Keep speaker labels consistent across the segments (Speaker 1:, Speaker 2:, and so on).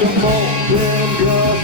Speaker 1: the moment you're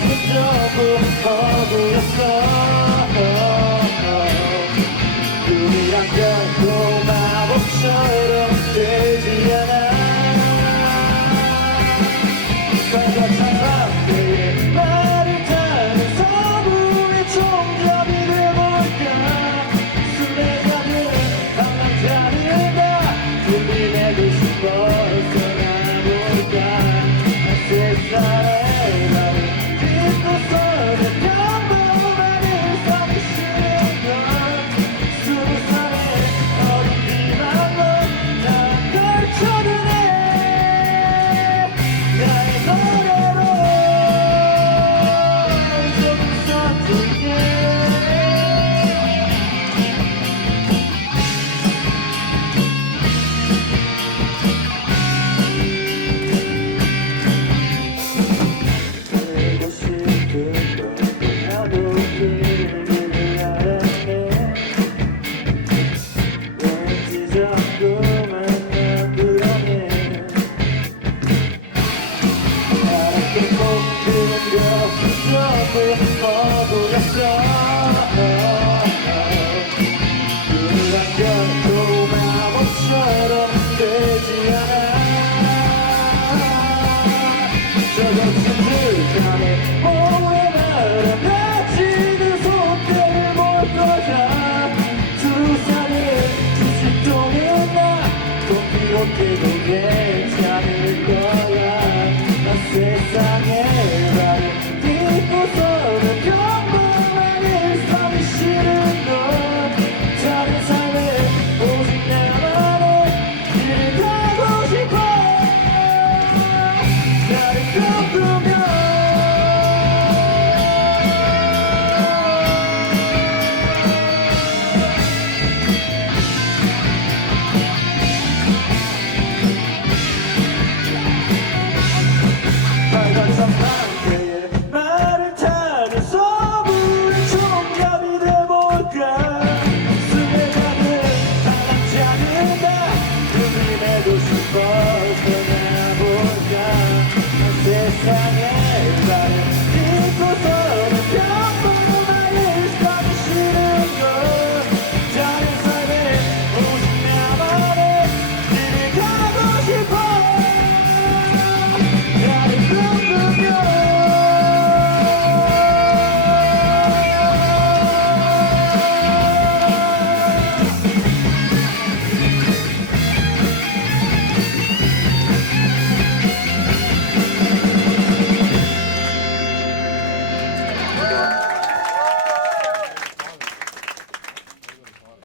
Speaker 1: 그런 것도 너무 어버렸어 그런 것도 마법처럼 되지 않 아？저도, Thank you.